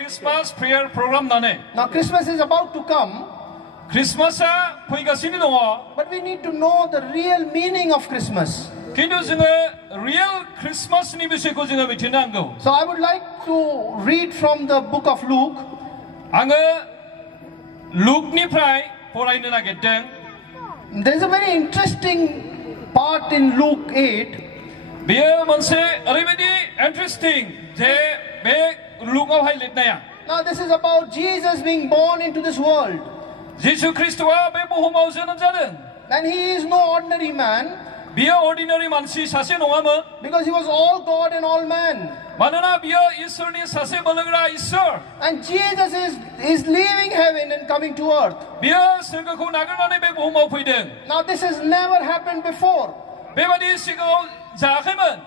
Christmas prayer program nane. Now Christmas is about to come, Christmas a फैगासिनो दङ. but we need to know the real meaning of Christmas. किन्तु जोङो real Christmas नि बिषयखौ जोङो मिथिनो नांगौ. So I would like to read from the book of Luke. आङो Luke-निफ्राय फरायनो नागिरदों. There is a very interesting part in Luke 8. बेयो मोनसे ओरैबायदि interesting जे बे Luke-आवहाय लिरनाया. Now this is about Jesus being born into this world. जिसु ख्रीष्टआ बे बुहुमाव जोनोम जादों. And he is no ordinary man, बियो ordinary मानसि सासे नङामोन. because he was all God and all man. मानोना बियो ईश्वरनि सासे बोलोगोरा ईश्वर. And Jesus is leaving heaven and coming to earth. बियो सोरगोखौ नागारनानै बे बुहुमाव फैदों. Now this has never happened before. बेबादि सिगाङाव जायाखैमोन.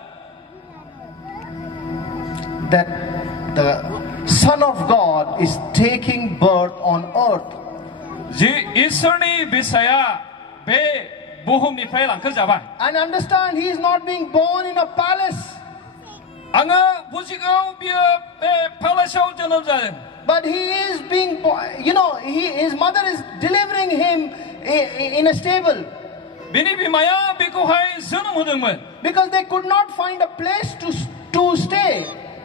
That the Son of God is taking birth on earth. जि ईश्वरनि बिसाया बे बुहुमनिफ्राय लांखारजाबाय. And understand, he is not being born in a palace, आङो बुजिगौ बियो बे प्यालेसाव जोनोम जादों. but he is being born, his mother is delivering him in a stable, बिनि बिमाया बेखौहाय जोनोम होदोंमोन. because they could not find a place to stay.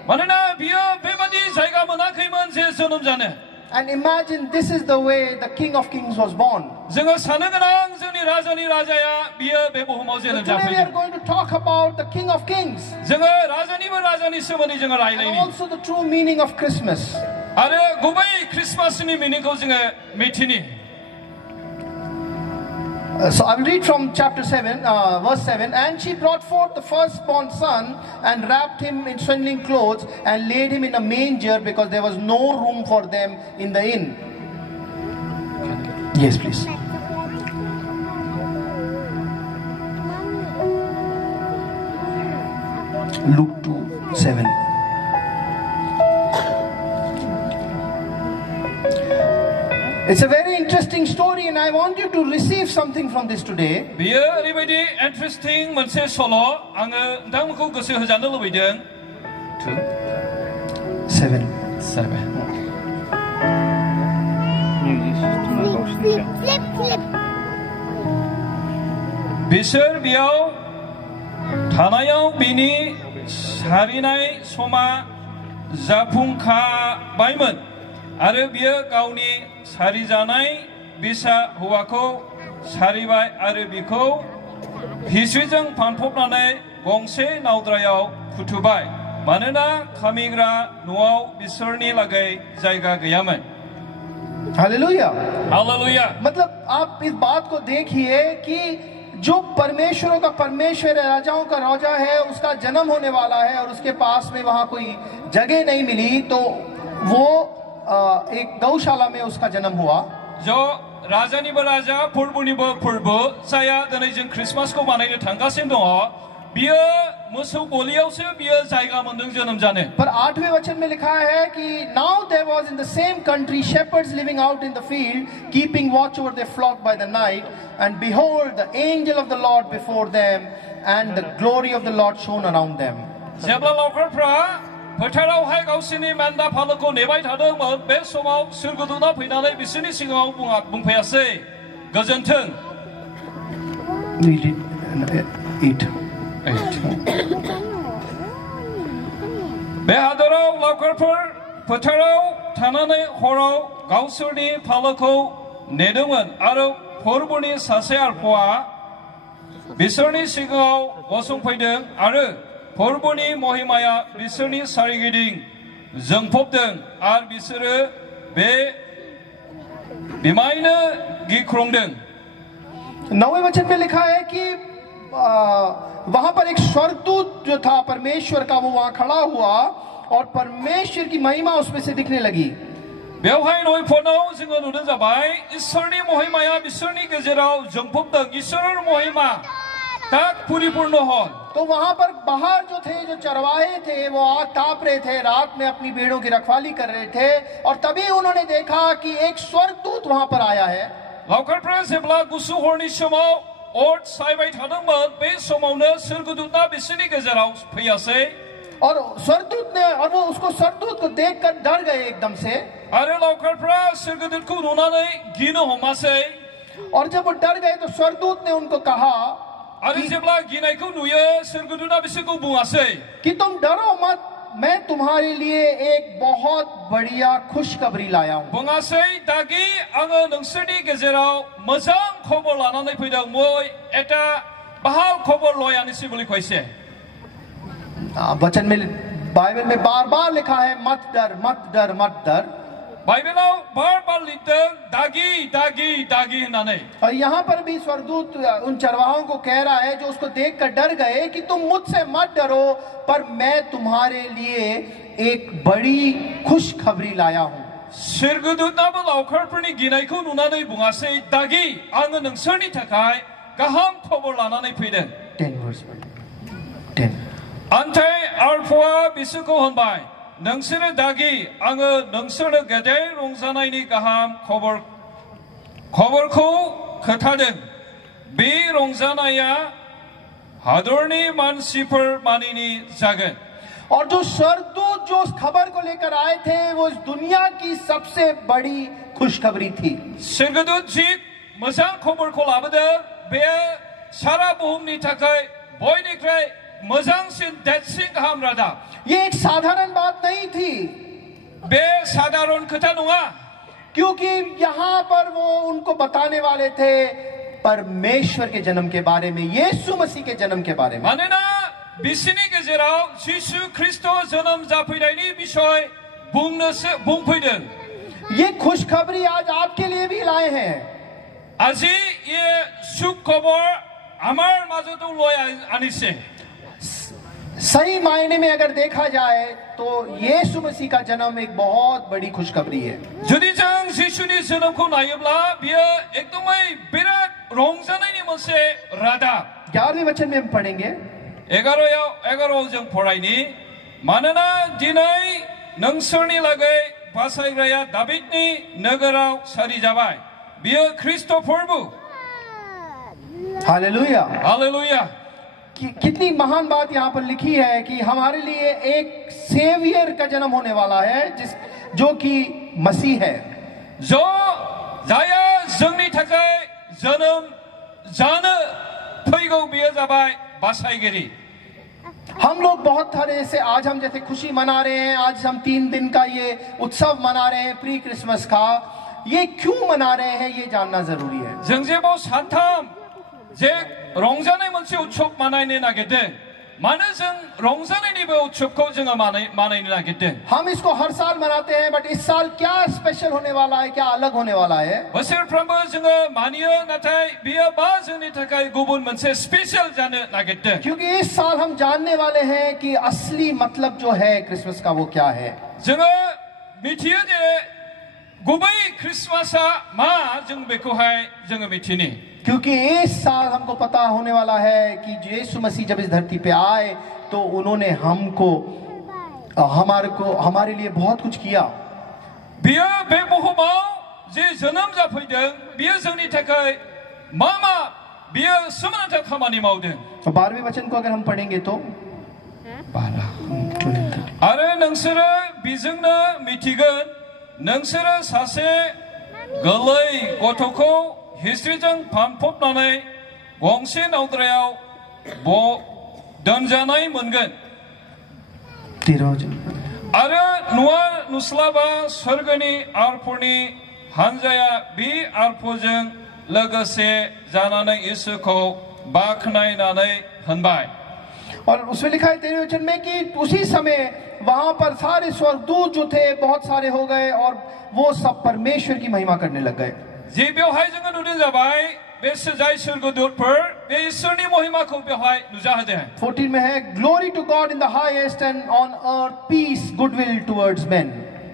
मानोना बियो बेबादि जायगा मोनाखैमोन जे जोनोम जानो. And imagine, this is the way the King of Kings was born. जोङो साननो गोनां जोंनि राजानि राजाया बियो बे बुहुमाव जोनोम Today we are जाफैदों. going to talk about the King of Kings जोङो राजानिबो राजानि सोमोन्दै जोङो and रायलायनि. also the true meaning of Christmas. आरो गुबै क्रिसमासनि मिनिंखौ जोङो मिथिनि. So I'll read from chapter 7, verse 7. And she brought forth the firstborn son and wrapped him in swaddling clothes and laid him in a manger, because there was no room for them in the inn. Yes, please. Luke 2:7. It's a very interesting story, and I want you to receive something from this today. बियो ओरैबायदि interesting मोनसे सल', आङो नोंथांमोनखौ गोसो होजानो लुबैदों. 2:7. बिसोर बेयाव थानायाव बिनि सारिनाय समा जाफुंखाबायमोन आरो बियो गावनि सारिजानाय बिसा हौवाखौ सारिबाय आरो बिखौ हिस्रिजों फानफबनानै गंसे नावद्रायाव फुथुबाय मानोना खामिग्रा न'आव बिसोरनि लागै जायगा गैयामोन. हालेलुया. हालेलुया. मतलब आप इस बात को देखिए कि जो परमेश्वरों का परमेश्वर है, राजाओं का राजा है, उसका जन्म होने वाला है और उसके पास में वहां कोई जगह नहीं मिली, तो वो एक गौशाला में उसका जन्म हुआ. जो राजानिबो राजा फोरबोनिबो फोरबो जाया दिनै जों क्रिसमासखौ बानायनो थांगासिनो दङ, बियो मोसौ गलियावसो बियो जायगा मोनदों जोनोम जानो. पर 8वें वचन में लिखा है कि now there was in the same country shepherds living out in the field, keeping watch over their flock by the night, and behold, the angel of the Lord before them, and the glory of the Lord shone around them. जेब्ला लावखारफ्रा फोथारावहाय गावसोरनि मेन्दा फालोखौ नेबाय थादोंमोन, बे समाव सोरगोदूतआ फैनानै बिसोरनि सिगाङाव बुंफैयासै, गोजोन्थों. Read it. 8. बे हादराव लावखारफोर फोथाराव थानानै हराव गावसोरनि फालोखौ नेदोंमोन आरो फोरबोनि सासे आल्फाआ बिसोरनि सिगाङाव गसंफैदों आरो फोरबोनि महिमाया बिसोरनि सारिगिदिं जोंफबदों आरो बिसोरो बे बिमायनो गिख्रंदों. 9वें वचन में लिखा है कि वहां पर एक स्वर्गदूत जो था परमेश्वर का, वो वहां खड़ा हुआ और परमेश्वर की महिमा उसमें से दिखने लगी. बेवहाय नय फनाव जोङो नुदों जाबाय इसोरनि महिमाया बिसोरनि गेजेराव जोंफबदों. इसोरनि महिमा दा परिपूर्ण हल. तो वहां पर बाहर जो थे, जो चरवाहे थे, वो आग ताप रहे थे, रात में अपनी भेड़ों की रखवाली कर रहे थे, और तभी उन्होंने देखा कि एक स्वर्गदूत वहां पर आया है. लावखारफ्रा जेब्ला गुसु हरनि समाव अर सायबाय थादोंमोन, बे समावनो सोरगोदूतआ बिसोरनि गेजेराव फैयासै. और स्वर्गदूत ने और वो उसको स्वर्गदूत को देखकर डर गए एकदम से। आरो लावखारफ्रा सोरगोदूतखौ नुनानै गिनो हमासै। और जब वो डर गए तो स्वर्गदूत ने उनको कहा आरो जेब्ला गिनायखौ नुयो सोरगोदूतआ बिसोरखौ बुङासै कि तुम डरो मत, मैं तुम्हारे लिए एक बहुत बढ़िया खुशखबरी लाया हूं। बुङासै दागि आङो नोंसोरनि गेजेराव मोजां खबर लानानै फैदों। মই এটা ভাল खबर লৈ আনিছো বুলি কৈছে। वचन में बाइबल में बार-बार लिखा है मत डर मत डर मत डर। बाइबलाव बार-बार लिखदों दागि दागि दागि होननानै। और यहाँ पर भी स्वर्गदूत उन चरवाहों को कह रहा है जो उसको देखकर डर गए कि तुम मुझसे मत डरो, पर मैं तुम्हारे लिए एक बड़ी खुशखबरी लाया हूं। सोरगोदूतआबो लावखारफोरनि गिनायखौ नुनानै बुङासै दागि आङो नोंसोरनि थाखाय गाहाम खबर लानानै फैदों। 10 verse 10। अन्थाय आल्फाआ बिसोरखौ होनबाय नोंसोरो दागि आङो नोंसोरनो गेदेर रंजानायनि गाहाम खबरखौ खोन्थादों। बे रंजानाया हादरनि मानसिफोर मानिनि जागोन। और जो स्वर्गदूत जो उस खबर को लेकर आए थे वो इस दुनिया की सबसे बड़ी खुशखबरी थी। सोरगोदूत जि मोजां खबरखौ लाबोदों बे सारा बुहुमनि थाखाय बयनिख्रुइ मोजांसिन देरसिन गाहाम रादाब। ये एक साधारण बात नहीं थी। बे साधारण खोथा नङा। क्योंकि यहाँ पर वो उनको बताने वाले थे परमेश्वर के जन्म के बारे में, यीशु मसीह के जन्म के बारे में। मानोना बिसोरनि गेजेराव जिसु ख्रीष्ट जोनोम जाफैनायनि बिषय बुंफैदों। ये खुशखबरी आज आपके लिए भी लाए हैं। আজি ये सुख खबर আমার মাজতো লৈ আনিছে। सही मायने में अगर देखा जाए तो यीशु मसीह का जन्म एक बहुत बड़ी खुशखबरी है। जुदि जों जिसुनि जोनोमखौ नायोब्ला बियो एकदमै बिराद रंजानायनि मोनसे रादाब। 11वें वचन में हम पढ़ेंगे। 11 जों फरायनि मानोना दिनै नोंसोरनि लागै बासायग्राया दाबिदनि नोगोराव सारि जाबाय। बियो ख्रीष्ट प्रभु। Hallelujah hallelujah. कितनी महान बात यहाँ पर लिखी है कि हमारे लिए एक सेवियर का जन्म होने वाला है जो कि मसीह है। जो जाया जोंनि थाखाय जोनोम जानो फैगौ बियो जाबाय बासायगिरि। हम लोग बहुत सारे से आज हम जैसे खुशी मना रहे हैं, आज हम 3 दिन का ये उत्सव मना रहे हैं प्री क्रिसमस का। ये क्यों मना रहे हैं ये जानना जरूरी है। जों जेबाव सानथाम जे रंजानाय मोनसे उत्सव मानायनो नागिरदों। मानो जों रंजानायनिबो उत्सवखौ जोङो मानायनो नागिरदों। हम इसको हर साल मनाते हैं, बट इस साल क्या स्पेशल होने वाला है, क्या अलग होने वाला है। बोसोरफ्रोमबो जोङो मानियो, नाथाय बियो बा जोंनि थाखाय गुबुन मोनसे स्पेशल जानो नागिरदों। क्योंकि इस साल हम जानने वाले हैं कि असली मतलब जो है क्रिसमस का वो क्या है। जोङो मिथियो जे गुबै क्रिसमसआ मा जों बेखौहाय जोङो मिथिनि। क्योंकि इस साल हमको पता होने वाला है कि यीशु मसीह जब इस धरती पे आए तो उन्होंने हमारे लिए बहुत कुछ किया। बियो बे बुहुमाव जे जोनोम जाफैदों बियो जोंनि थाखाय मा बियो सोमोनांथाव खामानि मावदों। 12वें वचन को अगर हम पढ़ेंगे तो 12 आरो नोंसोरो बिजोंनो मिथिगोन नोंसोरो सासे गोरलै गथ'खौ हिस्ट्रिजों फानफबनानै गंसे नावद्रायाव दोनजानाय मोनगोन। आरो नुवा नुस्लाबा सोरगोनि आरफोरनि हानजाया बे आरफोरजों लोगोसे जानानै इसोरखौ बाख्नायनानै होनबाय। और उसमें लिखा है 13वें वचन में कि उसी समय वहां पर सारे स्वर्गदूत जो थे बहुत सारे हो गए और वो सब परमेश्वर की महिमा करने लग गए। जे बेवहाय जोङो नुदों जाबाय बे जाय सोरगोदूतफोर बे इसोरनि महिमाखौ बेवहाय नुजाहोदों। 14 में है glory to God in the highest and on earth peace goodwill towards men.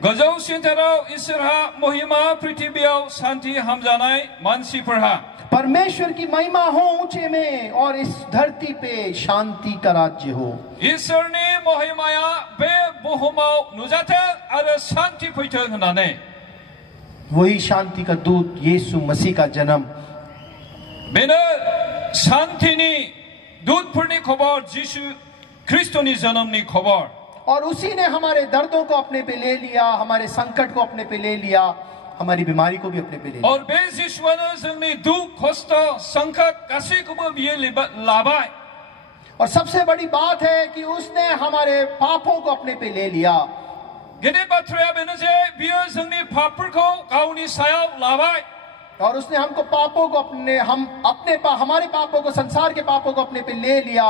गोजौसिनथाराव इसोरहा महिमा पृथ्वीयाव शान्ति हामजानाय मानसिफोरहा। परमेश्वर की महिमा हो ऊंचे में और इस धरती पे शांति का राज्य हो। इसोरनि महिमाया बे बुहुमाव नुजाथों आरो शान्ति फैथों होननानै। वही शांति का दूत यीशु मसीह का जन्म। बेनो शान्तिनि दूतफोरनि खबर जिसु ख्रीष्टनि जोनोमनि खबर। और उसी ने हमारे दर्दों को अपने पे ले लिया, हमारे संकट को अपने पे ले लिया, हमारी बीमारी को भी अपने पे ले लिया। और बे जिसुआनो जोंनि दुख खस्थ संकट गासैखौबो बियो लाबाय। और सबसे बड़ी बात है कि उसने हमारे पापों को अपने पे ले लिया। गेदेर बाथ्राया बेनो जे बियो जोंनि पापफोरखौ गावनि सायाव लाबाय। और उसने हमको पापों को हमारे पापों को, संसार के पापों को अपने पे ले लिया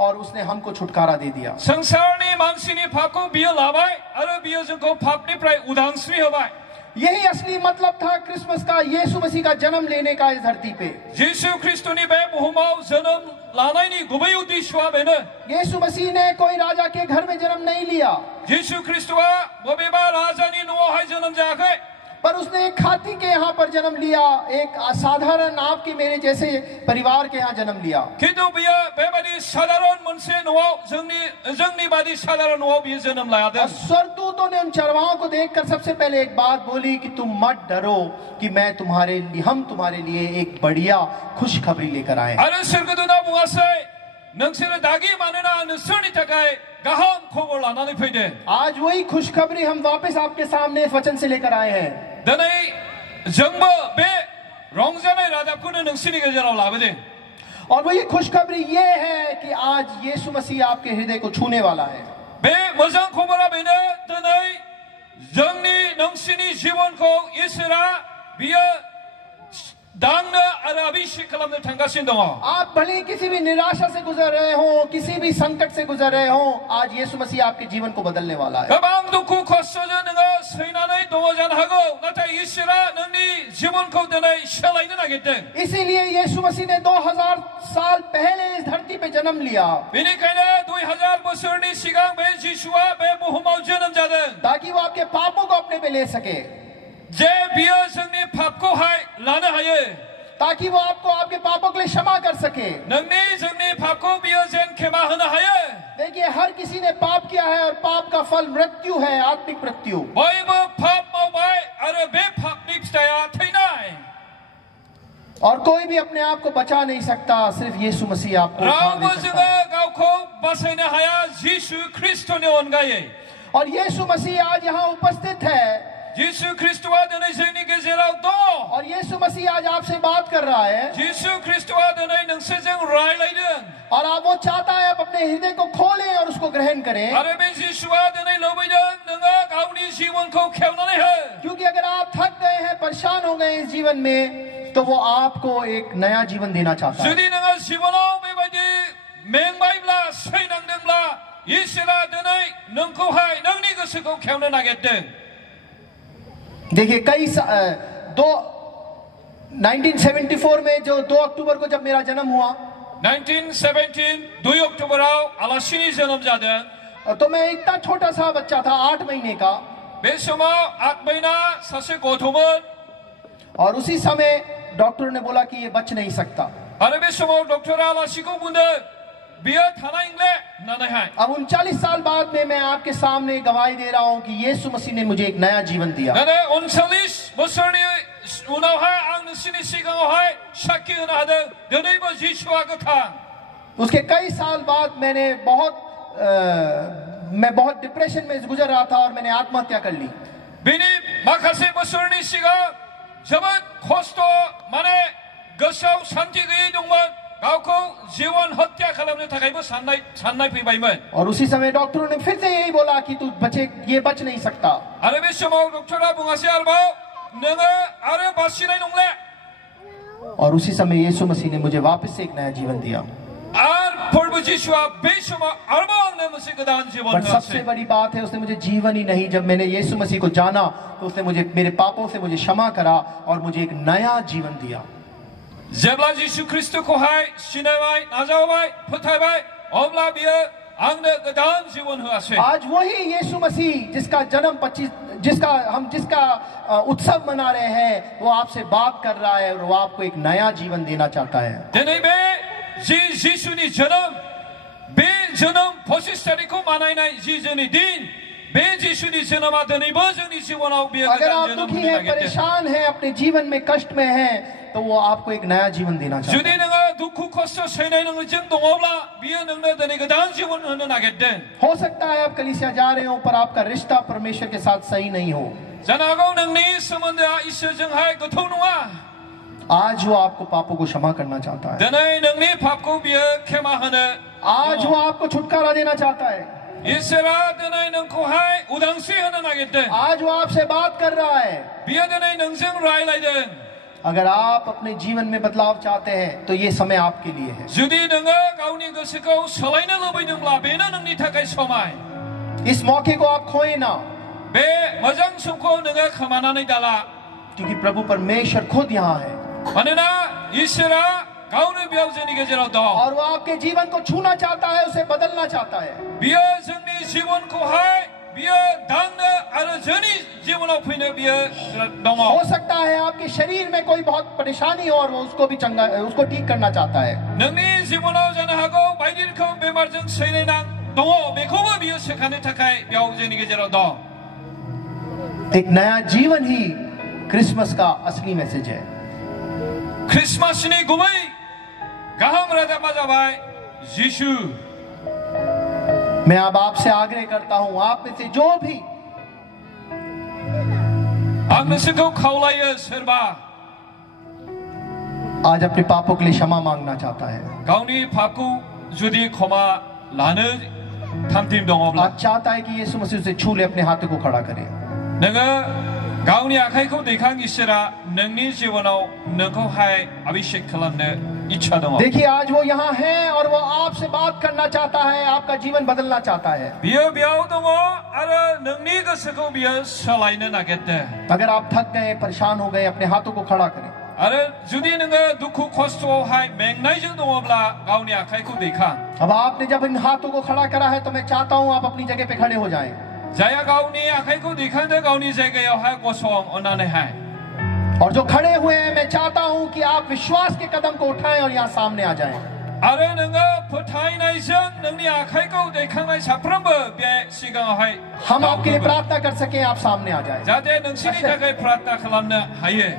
और उसने हमको छुटकारा दे दिया। संसारनि मानसिनि पापखौ बियो लाबाय आरो बियो जोंखौ पापनिफ्राय उदांस्रि होबाय। यही असली मतलब था क्रिसमस का, यीशु मसीह का जन्म लेने का इस धरती पे। यीशु ख्रिस्टनि बे बुहुमाव जोनोम लानायनि गुबै उद्देश्यआ बेनो। यीशु मसीह ने कोई राजा के घर में जन्म नहीं लिया। यीशु ख्रिस्टआ बबेबा राजानि न'आवहाय जोनोम जायाखै, पर उसने एक खाती के यहाँ पर जन्म लिया, एक साधारण आपके मेरे जैसे परिवार के यहाँ जन्म लिया। किन्तु बियो बेबादि साधारण मोनसे न'आव जोंनि बादि साधारण न'आव बियो जोनोम लायाखै। स्वर्गदूतों ने उन चरवाहों को देखकर सबसे पहले एक बात बोली कि तुम मत डरो कि हम तुम्हारे लिए एक बढ़िया खुशखबरी लेकर आए। आरो स्वर्गदूतआ बुङासै नोंसोरो दागि मानोना नोंसोरनि थाखाय गाहाम खबर लानानै फैदों। आज वही खुशखबरी हम वापस आपके सामने इस वचन से लेकर आए हैं। दिनै जोंबो बे रंजानाय रादाबखौनो नोंसोरनि गेजेराव लाबोदों। और वही खुशखबरी ये है कि आज यीशु मसीह आपके हृदय को छूने वाला है। बे मोजां खबरा बेनो दिनै जोंनि नोंसोरनि जिबनखौ इसोरा बियो दांनो आरो अभिषेक खालामनो थांगासिनो दङ। आप भले किसी भी निराशा से गुजर रहे हो, किसी भी संकट से गुजर रहे हो, आज यीशु मसीह आपके जीवन को बदलने वाला है। गोबां दुखु खस्थजों नोङो सैनानै दङ जानो हागौ, नाथाय इसोरा नोंनि जिबनखौ दिनै सोलायनो नागिरदों। इसीलिए यीशु मसीह ने 2000 साल पहले इस धरती पे जन्म लिया। बेनिखायनो 2000 बोसोरनि सिगां बे जिसुआ बे बुहुमाव जोनोम जादों, ताकि वो आपके पापों को अपने पे ले सके, जे बियो जोंनि पापखौहाय लानो हायो, ताकि वो आपके पापों के लिए क्षमा कर सके। नोंनि जोंनि पापखौ बियो जेन खेमा होनो हायो। देखिए, हर किसी ने पाप किया है और पाप का फल मृत्यु है, आत्मिक मृत्यु। बयबो पाप मावबाय आरो बे पापनि फिथाइया थैनाय। और कोई भी अपने आप को बचा नहीं सकता, सिर्फ यीशु मसीह आपको उद्धार दे रावबो सकता जोङो है। गावखौ बासायनो हाया जिसु ख्रिस्टनि अनगायै। और यीशु मसीह आज यहाँ उपस्थित है। जिसु ख्रिस्टआ दिनै जोंनि गेजेराव दङ। और यीशु मसीह आज आपसे बात कर रहा है। जिसु ख्रिस्टआ दिनै नोंसोरजों रायलायदों। और आप वो चाहता है आप अपने हृदय को खोलें और उसको ग्रहण करें। आरो बे जिसुआ दिनै लुबैदों नोङो गावनि जिबनखौ खेवनानै हो। क्योंकि अगर आप थक गए हैं, परेशान हो गए इस जीवन में, तो वो आपको एक नया जीवन देना चाहता है। जुदि नोङो जिबनाव बेबायदि मेंबायब्ला सैनांदोंब्ला इसोरा दिनै नोंखौहाय नोंनि गोसोखौ खेवनो नागिरदों। देखिए, 1974 में जो 2 अक्टूबर को जब मेरा जन्म हुआ, 1917 2 अक्टूबराव आलासिनि जोनोम जादों। तो मैं इतना छोटा सा बच्चा था, 8 महीने का। बे समाव 8 महीना सासे गथ'मोन। और उसी समय डॉक्टर ने बोला कि ये बच नहीं सकता। आरो बे समाव डक्टरा आलासिखौ बुंदों बियो थानाय नंले होननानैहाय। अब 39 साल बाद में मैं आपके सामने गवाही दे रहा हूँ कि यीशु मसीह ने मुझे एक नया जीवन दिया। 39 बोसोरनि उनावहाय आं नोंसोरनि सिगाङावहाय साखि होनो हादों दिनैबो जिसुआ गोथां। उसके कई साल बाद मैं बहुत डिप्रेशन में गुजर रहा था और मैंने आत्महत्या कर ली। बिनि माखासे बोसोरनि सिगां जोबोद खस्थ' माने गोसोआव सान्थि गैयै दंमोन। गावखौ जीवन हत्या खालामनो थाखायबो साननाय फैबायमोन। और उसी समय डॉक्टरों ने फिर से यही बोला कि तू ये बच नहीं सकता। आरो बे समाव डक्टरा बुङासै आरोबाव नोङो आरो बासिनाय नंले। और उसी समय यीशु मसीह ने मुझे वापस से एक नया जीवन दिया। आरो प्रभु जिसुआ बे समाव आरोबाव आंनो मोनसे गोदान जीवन होआसै। सबसे बड़ी बात है, उसने मुझे जीवन ही नहीं, जब मैंने यीशु मसीह को जाना तो उसने मुझे मेरे पापों से मुझे क्षमा करा और मुझे एक नया जीवन दिया। जेब्ला जिसु ख्रिस्टखौहाय सिनायबाय, नाजावबाय, फोथायबाय, अब्ला बियो आंनो गोदान जीवन होआसै। आज वही यीशु मसीह जिसका उत्सव मना रहे हैं, वो आपसे बात कर रहा है और वो आपको एक नया जीवन देना चाहता है। दिनै बे जिसुनि जोनोम, बे जोनोम 25 तारिखखौ मानायनाय जि जोंनि दिन, बे जिसुनि जोनोमा दिनैबो जोंनि जिबनाव बियो अगर गोदान आप जोनोम दुखी होनो हैं, नागिरदों परेशान हैं, अपने जीवन में कष्ट में हैं, तो वो आपको एक नया जीवन देना चाहता जुदि नोङो दुखु खस्थ सैनाय नोंजों दङब्ला बियो नोंनो दिनै गोदान जीवन होनो नागिरदों है। हो सकता है आप कलीसिया जा रहे हो पर आपका रिश्ता परमेश्वर के साथ सही नहीं हो। जानो हागौ नोंनि सोमोन्दोआ इसोरजोंहाय गोथौ नङा आज वो आपको पापों को क्षमा करना चाहता है। दिनै नोंनि पापखौ बियो क्षमा होनो आज वो आपको छुटकारा देना चाहता है। इसोरा दिनै नोंखौहाय उदांस्रि होनो नागिरदों आज वो आपसे बात कर रहा है। बियो दिनै नोंजों रायलायदों अगर आप अपने जीवन में बदलाव चाहते हैं तो ये समय आपके लिए है। जुदि नोङो गावनि गोसोखौ सोलायनो लुबैदोंब्ला बेनो नोंनि थाखाय समाय इस मौके को आप खोए ना, बे मोजां समखौ नोङो खोमानानै दाला क्योंकि प्रभु परमेश्वर खुद यहाँ है मानोना इसोरा गावनो बेयाव जोंनि गेजेराव दं और वो आपके जीवन को छूना चाहता है, उसे बदलना चाहता है। बियो जोंनि जिबनखौहाय बियो दांनो आरो जोंनि जिबनाव फैनो बियो दङ हो सकता है आपके शरीर में कोई बहुत परेशानी हो और वो उसको ठीक करना चाहता है। नोंनि जिबनाव जानो हागौ बायदि रोखोम बेमारजों सैनायनां दङ बेखौबो बियो सोखानो थाखाय बेयाव जोंनि गेजेराव दं एक नया जीवन ही क्रिसमस का असली मैसेज है। क्रिसमासनि गुबै गाहाम रादाबा जाबाय जिसु मैं अब आपसे आग्रह करता हूं, आप में से जो भी आं नोंसोरखौ खावलायो सोरबा आज अपने पापों के लिए क्षमा मांगना चाहता है, गावनि पापखौ जुदि क्षमा लानो थामथिम दङब्ला आज चाहता है कि यीशु मसीह उसे छू ले, अपने हाथों को खड़ा करे। नोङो गावनि आखाइखौ दैखां इसोरा नोंनि जिबनाव नोंखौहाय अभिषेक खालामनो इच्छा दङ देखिए आज वो यहाँ है और वो आपसे बात करना चाहता है, आपका जीवन बदलना चाहता है। बियो बेयाव दङ आरो नोंनि गोसोखौ बियो सोलायनो नागिरदों अगर आप थक गए, परेशान हो गए, अपने हाथों को खड़ा करें। आरो जुदि नोङो दुखु खस्थआवहाय मेंनायजों दङब्ला गावनि आखाइखौ दैखां अब आपने जब इन हाथों को खड़ा करा है तो मैं चाहता हूँ आप अपनी जगह पे खड़े हो जाएं। जाया गावनि आखाइखौ दैखांदों गावनि जायगायावहाय गसं अननानैहाय और जो खड़े हुए हैं मैं चाहता हूं कि आप विश्वास के कदम को उठाएं और यहाँ सामने आ जाएं। आरो नोङो फोथायनायजों नोंनि आखाइखौ दैखांनाय साफ्रोमबो बे सिगाङावहाय हम आपके लिए प्रार्थना कर सकें, आप सामने आ जाएं। जाहाथे नोंसोरनि थाखाय प्रार्थना खालामनो हायो